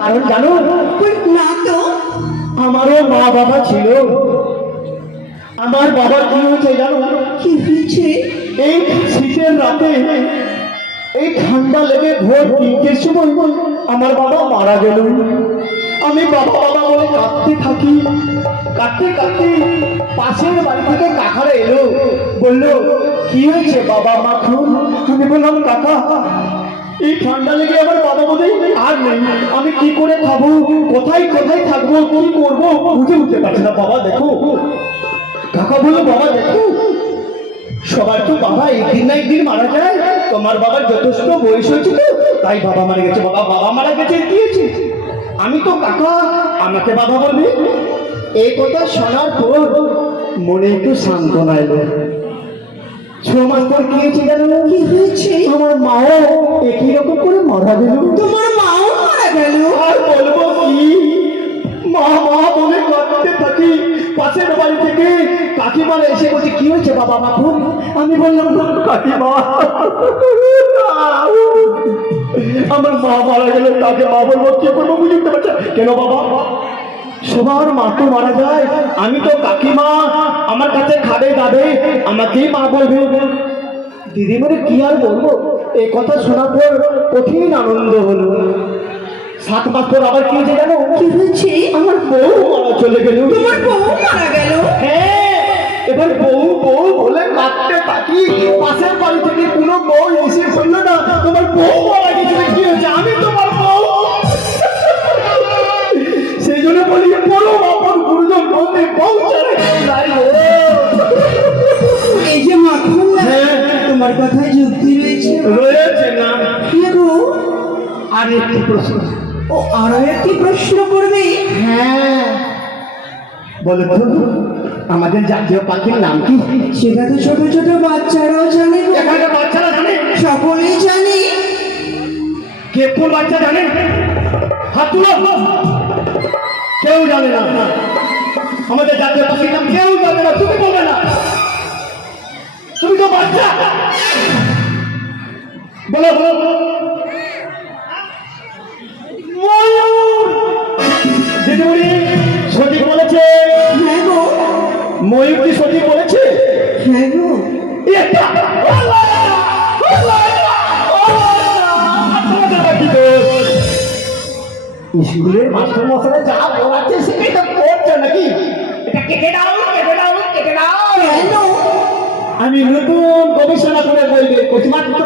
কারণ জানো না তো। আমারও মা বাবা ছিল। আমার বাবার কি হয়েছে জানো? কি হয়েছে? এই শীতের রাতে এই ঠান্ডা লেগে ভোর 3টের সময় আমার বাবা মারা গেল। আমি বাবা বাবা বলে কাঁদতে থাকি। কাঁদতে কাঁদতে পাশের বাড়ি থেকে কাকারা এলো, বললো কি হয়েছে বাবা মা খুন? আমি বললাম কাকা এই ঠান্ডা লেগে আমার বাবা বোধহয় আর নেই, আমি কি করে খাবো, কোথায় কোথায় থাকবো, কি করবো বুঝে উঠতে পারছি না বাবা। দেখো কাকা বললো বাবা দেখো সবার তো বাবা একদিন না একদিন মারা যায়, তোমার বাবার যথেষ্ট বয়স হয়েছে তো তাই বাবা মারা গেছে। বাবা বাবা মারা গেছে দিয়েছে, আমি তো কাকা আমাকে বাবা বলবে। এই কথা শোনার পর মনে একটু সান্ত্বনা এলো। 6 মাস পর কি হয়েছে জানো? কি হয়েছে? আমার মাও একই রকম করে মারা গেল। তোমার মাও মারা গেল? আর বলবো কি, মা মা বলে কাঁদতে থাকি। পাশের বাড়ি থেকে কাকিমারা এসে বলছে কি হয়েছে বাবা মা খুন? আমি বললাম কাকিমা আমার মা মারা গেল, তাকে মা বলবো কি করবো বুঝে উঠতে পারছে। কেন বাবা? সবার মা তো মারা যায়, আমি তো কাকিমা আমার কাছে খাবে দাবে আমাকেই মা বলবে। দিদিমণি কি আর বলবো, এই কথা শোনার পর কঠিন আনন্দ হলো। 7 মাস পর আবার কি হয়েছে জানো? কি হয়েছে? আমার বউ মারা চলে গেল। তোমার বউ মারা গেল? হ্যাঁ, এবার বউ বউ বলে কাঁদতে থাকি। পাশের বাড়ি থেকে কোনো বউ এসে বললো না তোমার বউ মারা গেছে, কি হয়েছে? আমি তোমার বউ। সেই জন্য বলি বড় আপন গুরুজন বলতে বউ ছেড়ে নাই গো। এই যে মাখন তোমার কথায় যুক্তি রয়েছে। রয়েছে না? কি গো? আর একটি প্রশ্ন। ও আরো একটি প্রশ্ন করবে? হ্যাঁ বলো তো আমাদের জাতীয় পাখির নাম কি? সেটা তো ছোট ছোট বাচ্চারাও জানে গো। এখানে বাচ্চারা জানে? সকলেই জানে। কে কোন বাচ্চা জানে? হাত তুলো। কেউ জানে না আমাদের জাতীয় পাখির নাম, কেউ জানে না। তুমি বলবে না, তুমি তো বাচ্চা। বলো বলো। দিদিমণি সঠিক বলেছে। হ্যাঁ গো। ময়ূর কি সঠিক বলেছে? হ্যাঁ গো। এটা স্কুলের মাস্টার মশাই যা পড়াচ্ছে সেটাই তো পড়ছে নাকি? এটা কেটে দাও কেটে দাও কেটে দাও। কেন? আমি নতুন গবেষণা করে বলবে মাত্র